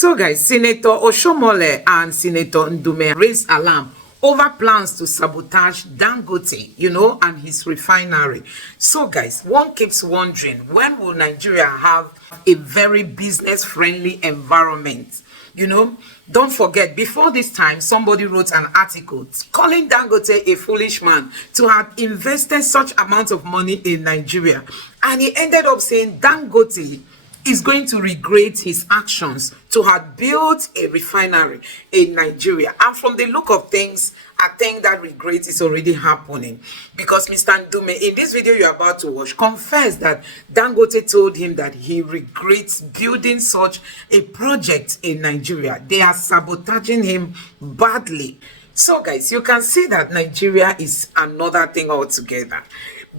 So guys, Senator Oshiomole and Senator Ndume raised alarm over plans to sabotage Dangote, and his refinery. So guys, one keeps wondering, when will Nigeria have a very business-friendly environment? Don't forget, before this time, somebody wrote an article calling Dangote a foolish man to have invested such amount of money in Nigeria. And he ended up saying Dangote is going to regret his actions to have built a refinery in Nigeria. And from the look of things, I think that regret is already happening, because Mr. Ndume, in this video you're about to watch, confessed that Dangote told him that he regrets building such a project in Nigeria. They are sabotaging him badly. So guys, you can see that Nigeria is another thing altogether.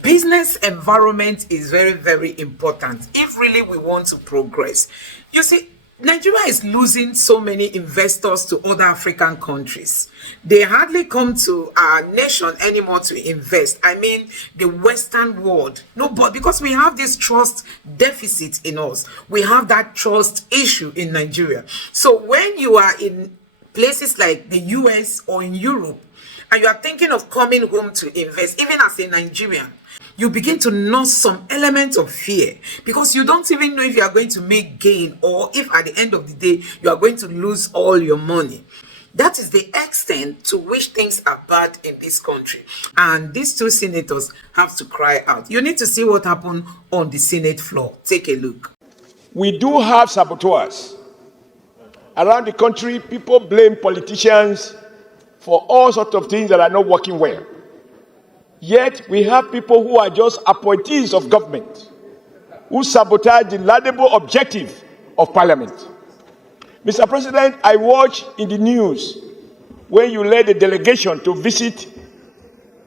Business environment is very, very important if really we want to progress. You see, Nigeria is losing so many investors to other African countries. They hardly come to our nation anymore to invest. I mean, the Western world. No, but because we have this trust deficit in us, we have that trust issue in Nigeria. So when you are in places like the US or in Europe, and you are thinking of coming home to invest, even as a Nigerian, you begin to nurse some element of fear, because you don't even know if you are going to make gain, or if at the end of the day you are going to lose all your money. That is the extent to which things are bad in this country. And these two senators have to cry out. You need to see what happened on the Senate floor. Take a look. We do have saboteurs. Around the country, people blame politicians for all sorts of things that are not working well. Yet, we have people who are just appointees of government, who sabotage the laudable objective of Parliament. Mr. President, I watched in the news when you led a delegation to visit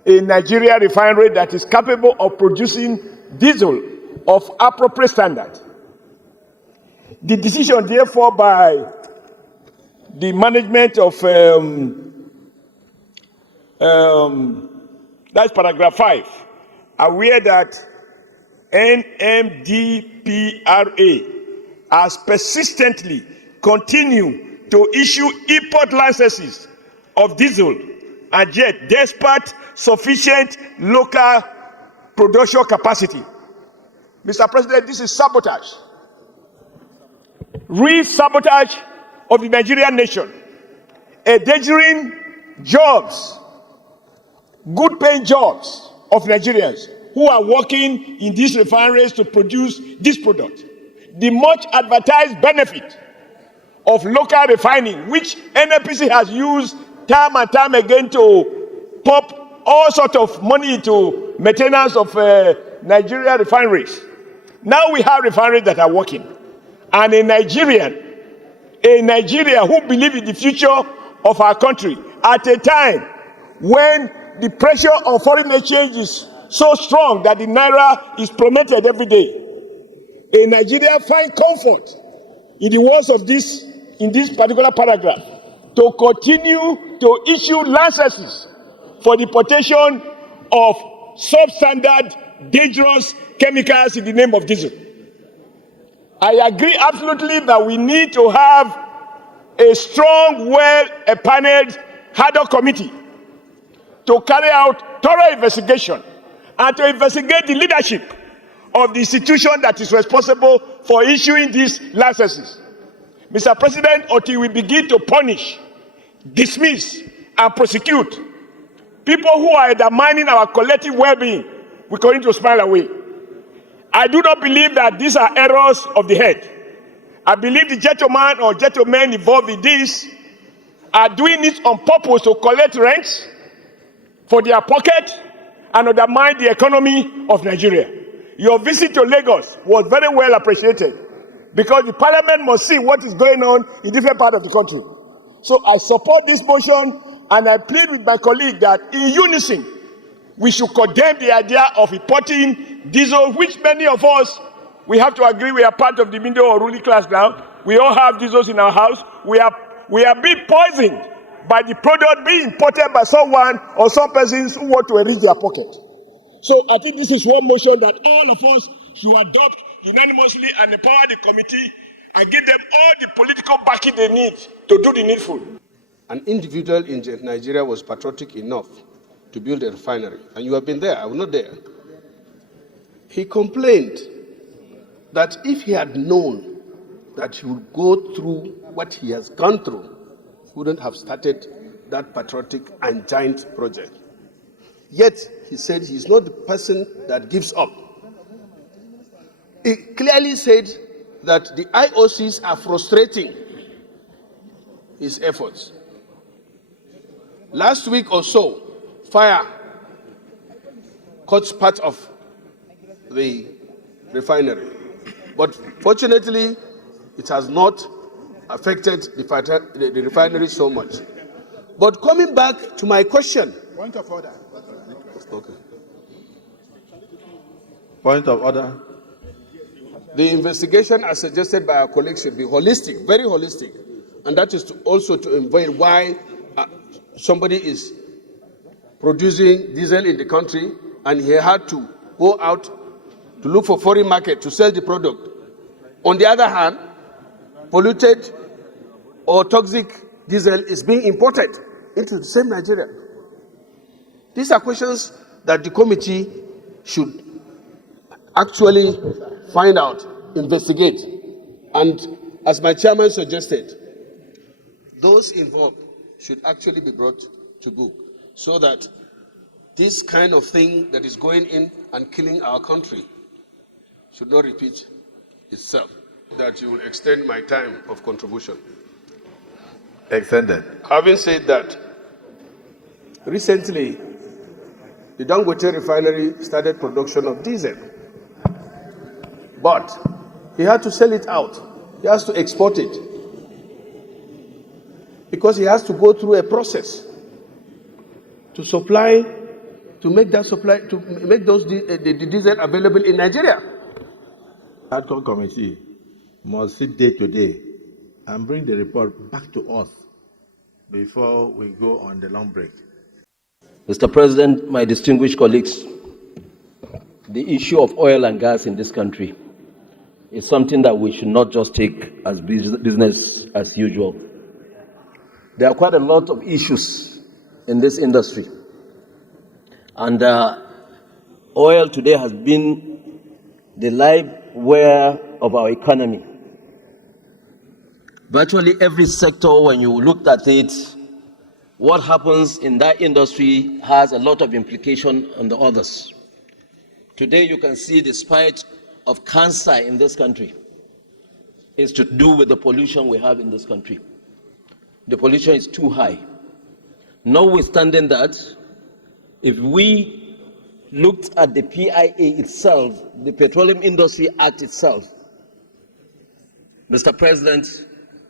a Nigerian refinery that is capable of producing diesel of appropriate standard. The decision, therefore, by the management of that's paragraph 5, aware that NMDPRA has persistently continued to issue import licenses of diesel and jet despite sufficient local production capacity. Mr. President, this is sabotage. Real sabotage of the Nigerian nation, endangering jobs, good paying jobs of Nigerians who are working in these refineries to produce this product. The much advertised benefit of local refining, which NNPC has used time and time again to pump all sorts of money into maintenance of Nigerian refineries. Now we have refineries that are working. And a Nigeria who believes in the future of our country at a time when the pressure on foreign exchange is so strong that the naira is plummeted every day. A Nigeria finds comfort in the words of in this particular paragraph to continue to issue licenses for the importation of substandard, dangerous chemicals in the name of diesel. I agree absolutely that we need to have a strong, well-paneled ad hoc committee to carry out thorough investigation and to investigate the leadership of the institution that is responsible for issuing these licenses. Mr. President, until we begin to punish, dismiss, and prosecute people who are undermining our collective well-being, we're going to smile away. I do not believe that these are errors of the head. I believe the gentleman or gentlemen involved in this are doing it on purpose to collect rents for their pocket and undermine the economy of Nigeria. Your visit to Lagos was very well appreciated, because the parliament must see what is going on in different parts of the country. So I support this motion, and I plead with my colleague that in unison, we should condemn the idea of importing diesel, which many of us, we have to agree, we are part of the middle or ruling class now. We all have diesels in our house. We are being poisoned by the product being imported by someone or some persons who want to enrich their pocket. So I think this is one motion that all of us should adopt unanimously and empower the committee and give them all the political backing they need to do the needful. An individual in Nigeria was patriotic enough to build a refinery, and you have been there, I was not there. He complained that if he had known that he would go through what he has gone through, he wouldn't have started that patriotic and giant project. Yet, he said he's not the person that gives up. He clearly said that the IOCs are frustrating his efforts. Last week or so, fire caught part of the refinery. But fortunately, it has not affected the refinery so much. But coming back to my question. Point of order. Okay. Point of order. The investigation, as suggested by our colleagues, should be holistic, very holistic. And that is also to involve why somebody is producing diesel in the country and he had to go out to look for foreign market to sell the product. On the other hand, polluted or toxic diesel is being imported into the same Nigeria. These are questions that the committee should actually find out, investigate. And as my chairman suggested, those involved should actually be brought to book so that this kind of thing that is going in and killing our country should not repeat itself. That you will extend my time of contribution. Extended. Having said that, recently, the Dangote Refinery started production of diesel. But he had to sell it out. He has to export it. Because he has to go through a process to supply, to make that supply, to make the diesel available in Nigeria. Ad hoc committee must sit day to day and bring the report back to us before we go on the long break. Mr. President, my distinguished colleagues, the issue of oil and gas in this country is something that we should not just take as business as usual. There are quite a lot of issues in this industry. And oil today has been the livewire of our economy. Virtually every sector, when you looked at it, what happens in that industry has a lot of implication on the others. Today you can see the spate of cancer in this country is to do with the pollution we have in this country. The pollution is too high. Notwithstanding that, if we looked at the PIA itself, the Petroleum Industry Act itself, Mr. President,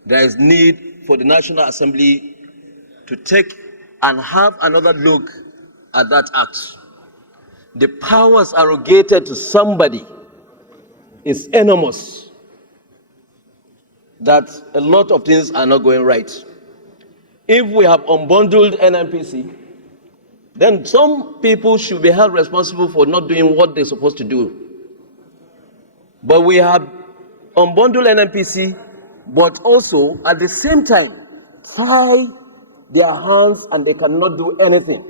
there is need for the National Assembly to take and have another look at that act. The powers arrogated to somebody is enormous, that a lot of things are not going right. If we have unbundled NNPC, then some people should be held responsible for not doing what they're supposed to do. But we have unbundled NNPC, but also at the same time tie their hands and they cannot do anything.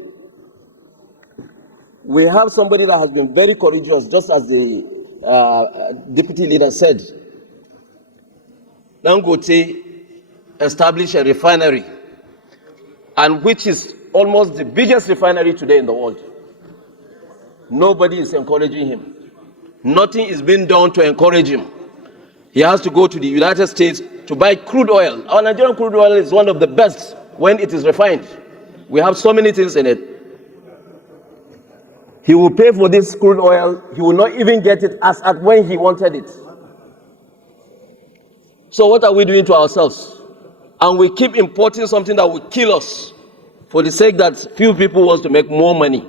We have somebody that has been very courageous, just as the deputy leader said. Dangote established a refinery, and which is almost the biggest refinery today in the world. Nobody is encouraging him. Nothing is being done to encourage him. He has to go to the United States to buy crude oil. Our Nigerian crude oil is one of the best when it is refined. We have so many things in it. He will pay for this crude oil. He will not even get it as at when he wanted it. So what are we doing to ourselves? And we keep importing something that will kill us for the sake that few people want to make more money.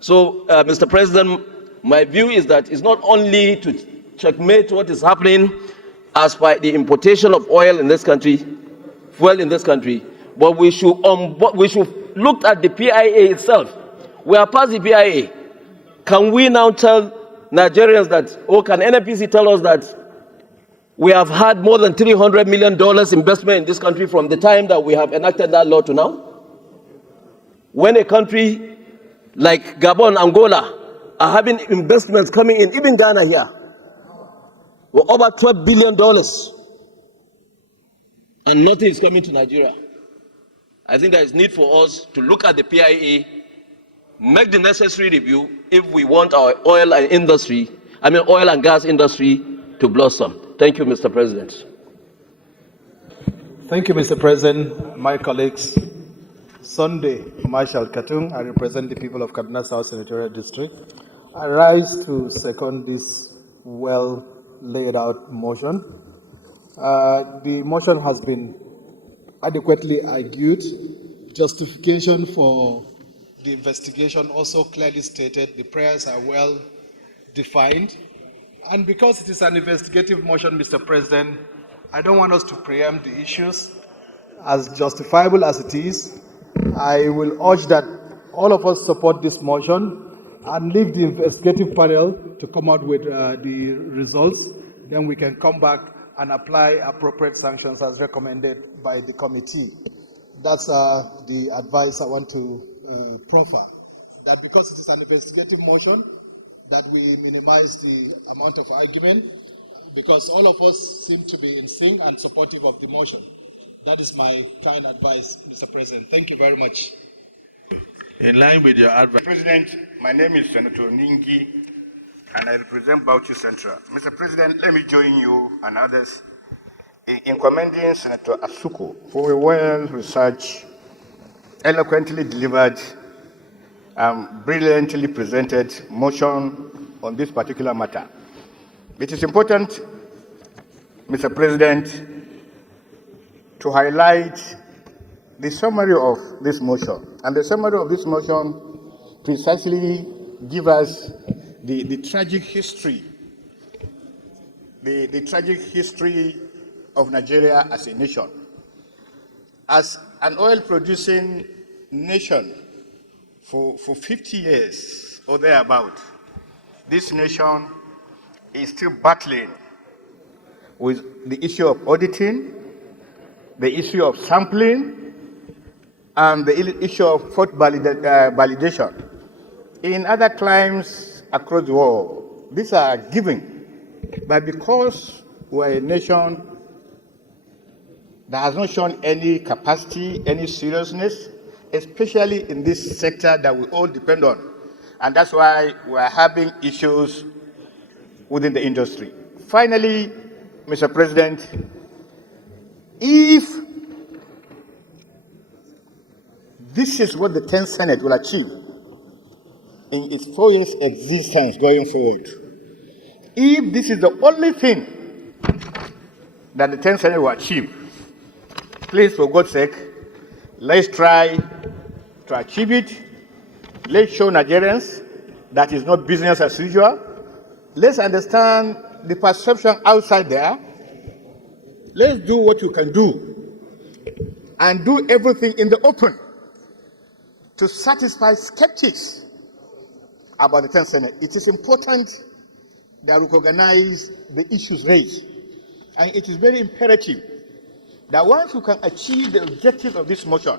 So, Mr. President, my view is that it's not only to checkmate what is happening as by the importation of oil in this country, fuel in this country, but we should look at the PIA itself. We are past the PIA. Can we now tell Nigerians that, or can NNPC tell us that We have had more than $300 million investment in this country from the time that we have enacted that law to now. When a country like Gabon, Angola are having investments coming in, even Ghana here, we're over $12 billion, and nothing is coming to Nigeria. I think there is need for us to look at the PIA, make the necessary review if we want our oil and gas industry to blossom. Thank you, Mr. President. Thank you, Mr. President. My colleagues, Sunday Marshall Katung, I represent the people of Kaduna South Senatorial District. I rise to second this well laid out motion. The motion has been adequately argued. Justification for the investigation also clearly stated. The prayers are well defined. And because it is an investigative motion, Mr. President, I don't want us to preempt the issues. As justifiable as it is, I will urge that all of us support this motion and leave the investigative panel to come out with the results. Then we can come back and apply appropriate sanctions as recommended by the committee. That's the advice I want to proffer. That because it is an investigative motion, that we minimize the amount of argument, because all of us seem to be in sync and supportive of the motion. That is my kind advice, Mr. President. Thank you very much. In line with your advice. President, my name is Senator Ningi, and I represent Bauchi Central. Mr. President, let me join you and others in commending Senator Asuku for a well-researched, eloquently delivered, brilliantly presented motion on this particular matter. It is important, Mr. President, to highlight the summary of this motion. And the summary of this motion precisely gives us the tragic history, the tragic history of Nigeria as a nation. As an oil-producing nation for 50 years or thereabout, this nation is still battling with the issue of auditing, the issue of sampling, and the issue of fault validation. In other climes across the world, these are given, but because we're a nation that has not shown any capacity, any seriousness, especially in this sector that we all depend on, and that's why we're having issues within the industry. Finally, Mr. President, if this is what the 10th Senate will achieve in its 4 years existence going forward, if this is the only thing that the 10th Senate will achieve, please, for God's sake, let's try to achieve it. Let's show Nigerians that is not business as usual. Let's understand the perception outside there. Let's do what you can do and do everything in the open to satisfy skeptics about the 10th Senate. It is important that we recognize the issues raised. And it is very imperative that once we can achieve the objectives of this motion,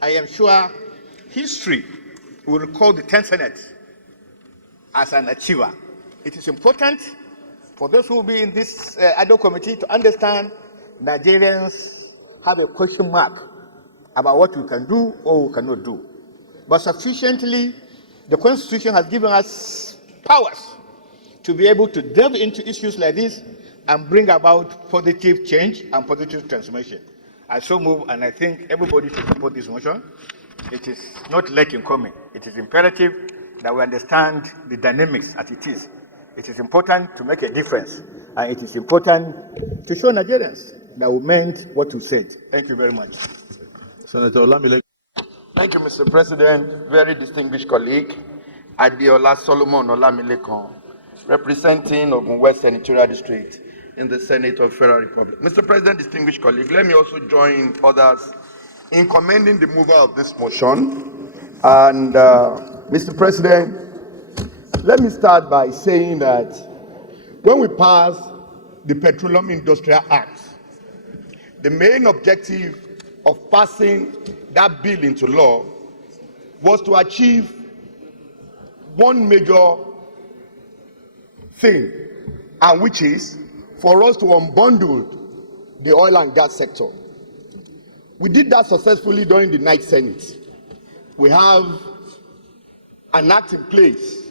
I am sure history will recall the 10th Senate as an achiever. It is important for those who will be in this ad hoc committee to understand Nigerians have a question mark about what we can do or we cannot do. But sufficiently, the Constitution has given us powers to be able to delve into issues like this and bring about positive change and positive transformation. I so move, and I think everybody should support this motion. It is not late in coming. It is imperative that we understand the dynamics as it is. It is important to make a difference, and it is important to show Nigerians that we meant what we said. Thank you very much. Senator Olamile. Thank you, Mr. President. Very distinguished colleague, Adiola Solomon Olamilekan, representing Ogun West Senatorial District in the Senate of Federal Republic. Mr. President, distinguished colleague, let me also join others in commending the mover of this motion. And Mr. President, let me start by saying that when we passed the Petroleum Industrial Act. The main objective of passing that bill into law was to achieve one major thing, and which is for us to unbundle the oil and gas sector. We did that successfully during the night Senate. We have an act in place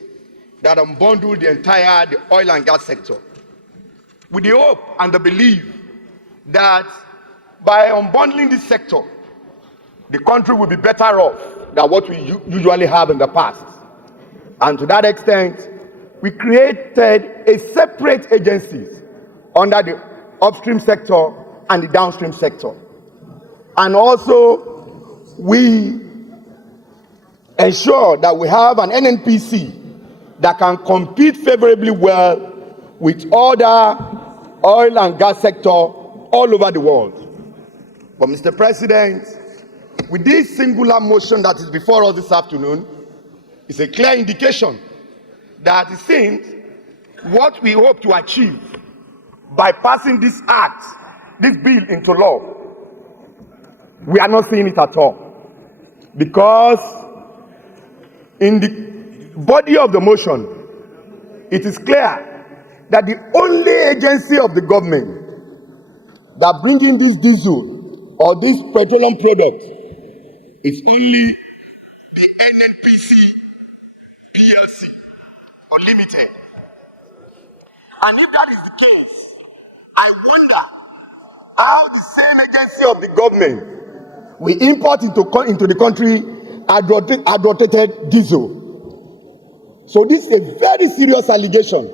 that unbundled the oil and gas sector, with the hope and the belief that by unbundling this sector, the country will be better off than what we usually have in the past. And to that extent, we created a separate agencies under the upstream sector and the downstream sector. And also, we ensure that we have an NNPC that can compete favorably well with other oil and gas sector all over the world. But Mr. President, with this singular motion that is before us this afternoon, it's a clear indication that it seems what we hope to achieve by passing this act, this bill into law, we are not seeing it at all. Because in the body of the motion, it is clear that the only agency of the government that bringing this diesel or this petroleum product is only the NNPC PLC or Limited. And if that is the case, I wonder how the same agency of the government will import into the country adulterated diesel. So this is a very serious allegation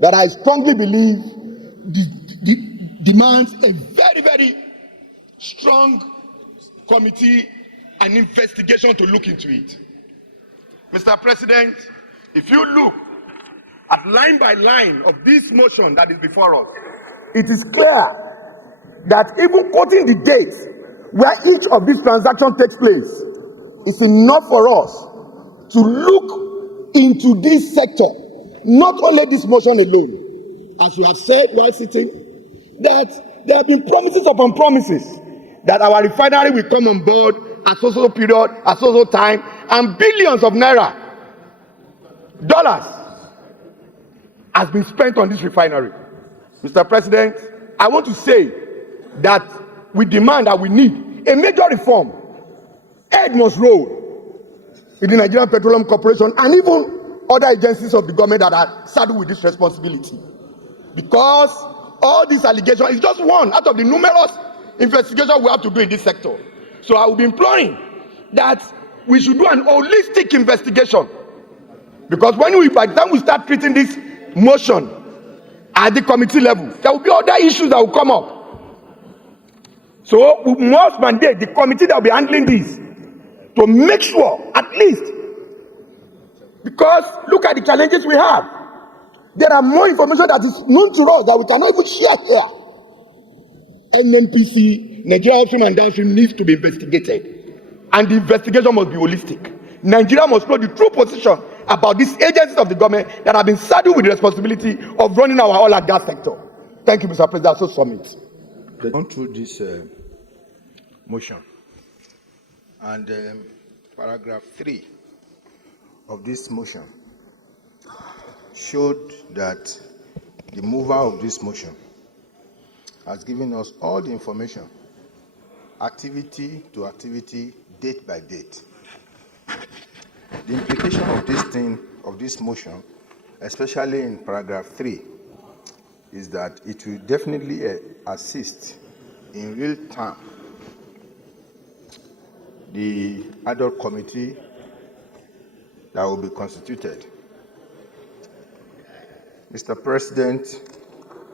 that I strongly believe demands a very, very strong committee and investigation to look into it. Mr. President, if you look at line by line of this motion that is before us, it is clear that even quoting the date where each of these transactions takes place is enough for us to look into this sector, not only this motion alone. As we have said while sitting, that there have been promises upon promises that our refinery will come on board at so period, at so time, and billions of naira, dollars, has been spent on this refinery. Mr. President, I want to say that we demand that we need a major reform. Head must roll in the Nigerian Petroleum Corporation and even other agencies of the government that are saddled with this responsibility. Because all these allegations is just one out of the numerous investigations we have to do in this sector. So I will be imploring that we should do an holistic investigation. Because by the time we start treating this motion at the committee level, there will be other issues that will come up. So we must mandate the committee that will be handling this to make sure, at least, because look at the challenges we have. There are more information that is known to us that we cannot even share here. NNPC, Nigeria upstream and downstream, needs to be investigated. And the investigation must be holistic. Nigeria must know the true position about these agencies of the government that have been saddled with the responsibility of running our oil and gas sector. Thank you, Mr. President. So submit. Gone through this motion, and paragraph 3 of this motion showed that the mover of this motion has given us all the information, activity to activity, date by date. The implication of this motion, especially in paragraph 3, is that it will definitely assist in real time the ad hoc committee that will be constituted. Mr. President,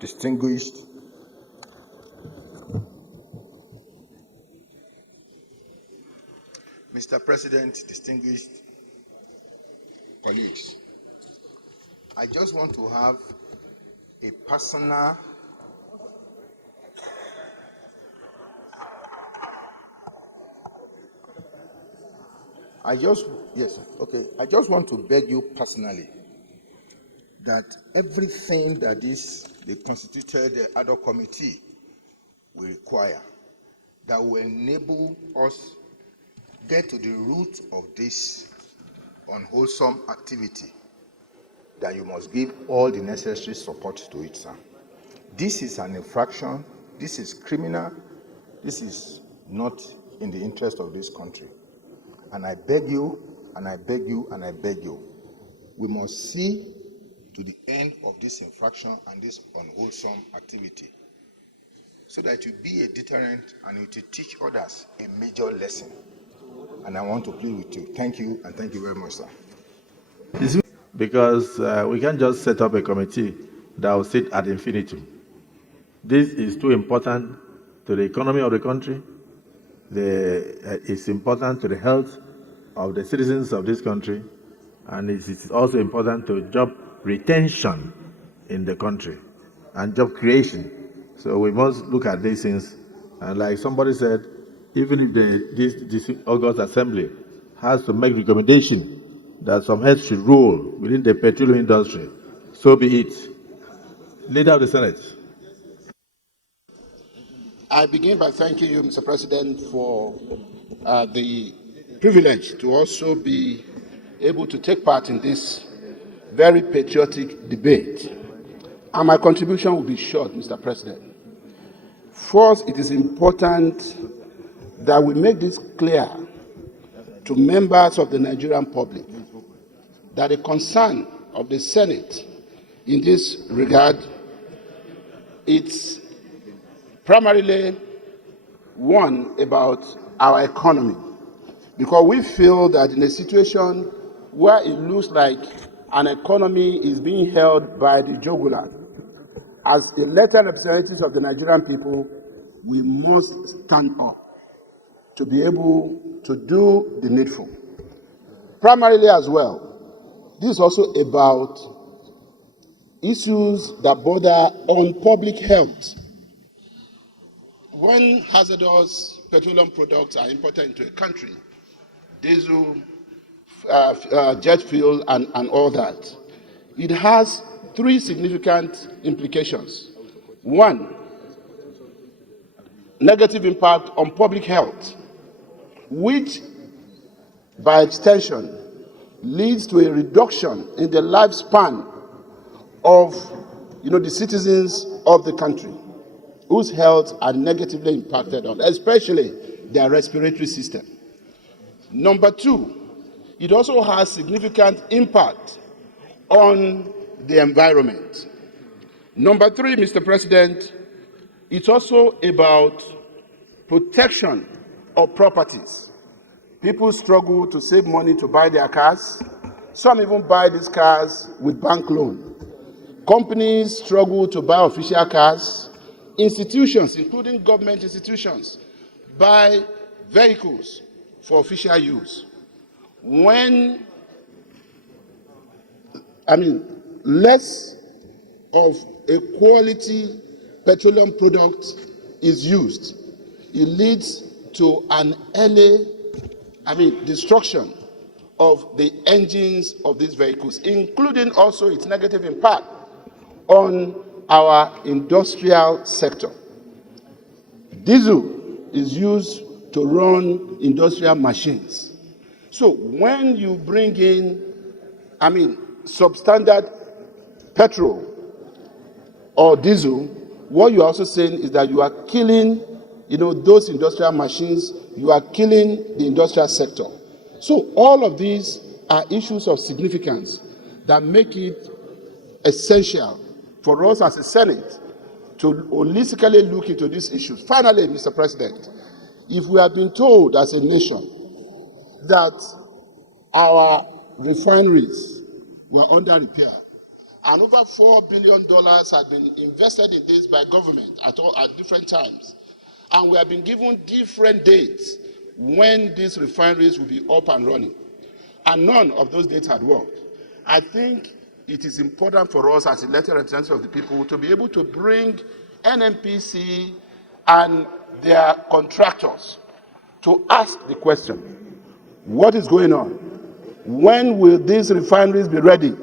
distinguished colleagues, I just want to have a personal I just want to beg you personally that everything that this the constituted ad hoc committee we require that will enable us get to the root of this unwholesome activity, that you must give all the necessary support to it, sir. This is an infraction, this is criminal, this is not in the interest of this country. And I beg you, and I beg you, and I beg you, we must see to the end of this infraction and this unwholesome activity, so that it will be a deterrent and it will teach others a major lesson. And I want to plead with you. Thank you, and thank you very much, sir. Because we can't just set up a committee that will sit ad infinitum. This is too important to the economy of the country. It's important to the health of the citizens of this country, and it is also important to job retention in the country and job creation. So we must look at these things. And like somebody said, even if this August Assembly has to make recommendation that some heads should rule within the petroleum industry, so be it. Leader of the Senate. I begin by thanking you, Mr. President, for the privilege to also be able to take part in this very patriotic debate. And my contribution will be short, Mr. President. First, it is important that we make this clear to members of the Nigerian public that the concern of the Senate in this regard, it's primarily one about our economy, because we feel that in a situation where it looks like an economy is being held by the jugular, as elected representatives of the Nigerian people, we must stand up to be able to do the needful. Primarily as well, this is also about issues that border on public health. When hazardous petroleum products are imported into a country, diesel, jet fuel, and all that, it has three significant implications. One, negative impact on public health, which by extension leads to a reduction in the lifespan of the citizens of the country, whose health are negatively impacted on, especially their respiratory system. Number two, it also has significant impact on the environment. Number three, Mr. President, it's also about protection of properties. People struggle to save money to buy their cars. Some even buy these cars with bank loan. Companies struggle to buy official cars. Institutions, including government institutions, buy vehicles for official use. When, less of a quality petroleum product is used, it leads to an early destruction of the engines of these vehicles, including also its negative impact on our industrial sector. Diesel is used to run industrial machines. So when you bring in, substandard petrol or diesel, what you're also saying is that you are killing, those industrial machines, you are killing the industrial sector. So all of these are issues of significance that make it essential for us as a Senate to holistically look into these issues. Finally, Mr. President, if we have been told as a nation that our refineries were under repair, and over $4 billion had been invested in this by government at different times, and we have been given different dates when these refineries will be up and running, and none of those dates had worked. I think it is important for us as elected representatives of the people to be able to bring NNPC and their contractors to ask the question, what is going on? When will these refineries be ready?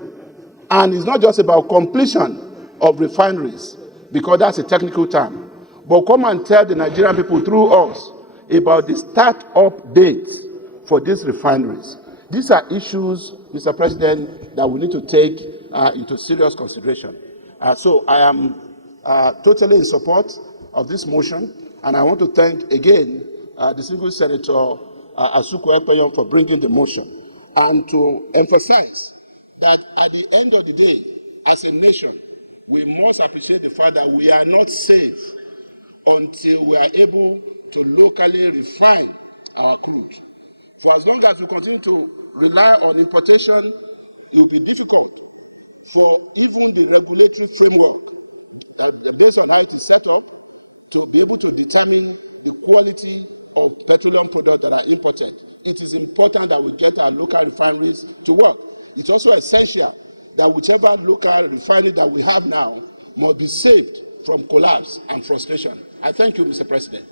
And it's not just about completion, of refineries, because that's a technical term. But come and tell the Nigerian people through us about the start-up dates for these refineries. These are issues, Mr. President, that we need to take into serious consideration. So I am totally in support of this motion, and I want to thank again the single Senator Asuku Ekpeyon for bringing the motion, and to emphasize that at the end of the day, as a nation, we must appreciate the fact that we are not safe until we are able to locally refine our crude. For as long as we continue to rely on importation, it will be difficult for even the regulatory framework based on how it is set up to be able to determine the quality of petroleum products that are imported. It is important that we get our local refineries to work. It's also essential that whichever local refinery that we have now must be saved from collapse and frustration. I thank you, Mr. President.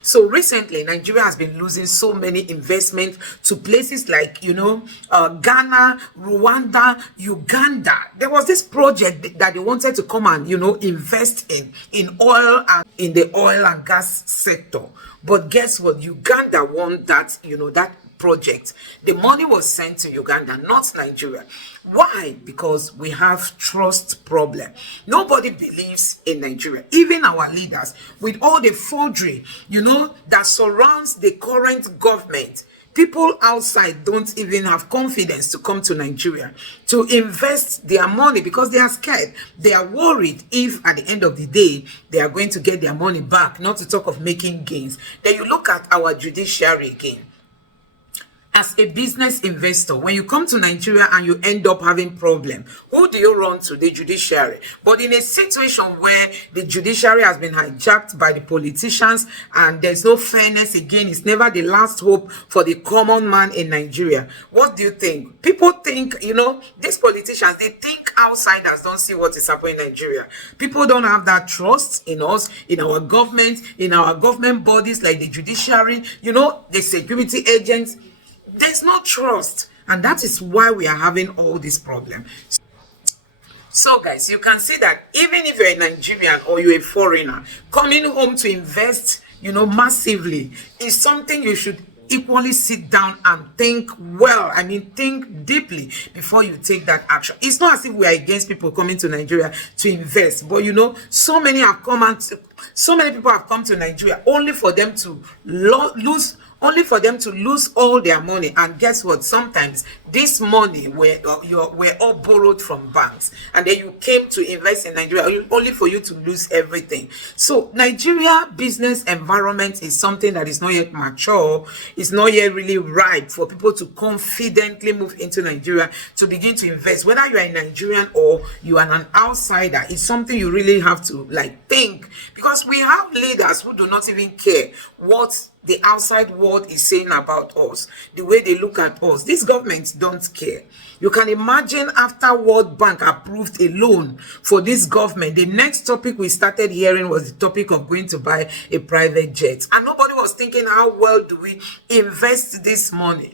So recently, Nigeria has been losing so many investments to places like, Ghana, Rwanda, Uganda. There was this project that they wanted to come and, invest in oil and in the oil and gas sector. But guess what? Uganda won that, that project. The money was sent to Uganda, not Nigeria. Why? Because we have trust problem. Nobody believes in Nigeria, even our leaders, with all the forgery, that surrounds the current government. People outside don't even have confidence to come to Nigeria to invest their money because they are scared. They are worried if at the end of the day they are going to get their money back, not to talk of making gains. Then you look at our judiciary again. As a business investor, when you come to Nigeria and you end up having problem, who do you run to? The judiciary. But in a situation where the judiciary has been hijacked by the politicians and there's no fairness again, it's never the last hope for the common man in Nigeria. What do you think? People think, these politicians, they think outsiders don't see what is happening in Nigeria. People don't have that trust in us, in our government bodies like the judiciary, the security agents. There's no trust, and that is why we are having all this problem. So guys, you can see that even if you're a Nigerian or you're a foreigner coming home to invest, massively, is something you should equally sit down and think well. Think deeply before you take that action. It's not as if we are against people coming to Nigeria to invest, but so many people have come to Nigeria only for them to lose all their money. And guess what? Sometimes this money were all borrowed from banks, and then you came to invest in Nigeria only for you to lose everything. So Nigeria business environment is something that is not yet mature. It's not yet really ripe for people to confidently move into Nigeria to begin to invest. Whether you are a Nigerian or you are an outsider, it's something you really have to think, because we have leaders who do not even care what the outside world is saying about us, the way they look at us. These governments don't care. You can imagine after World Bank approved a loan for this government, the next topic we started hearing was the topic of going to buy a private jet. And nobody was thinking, how well do we invest this money?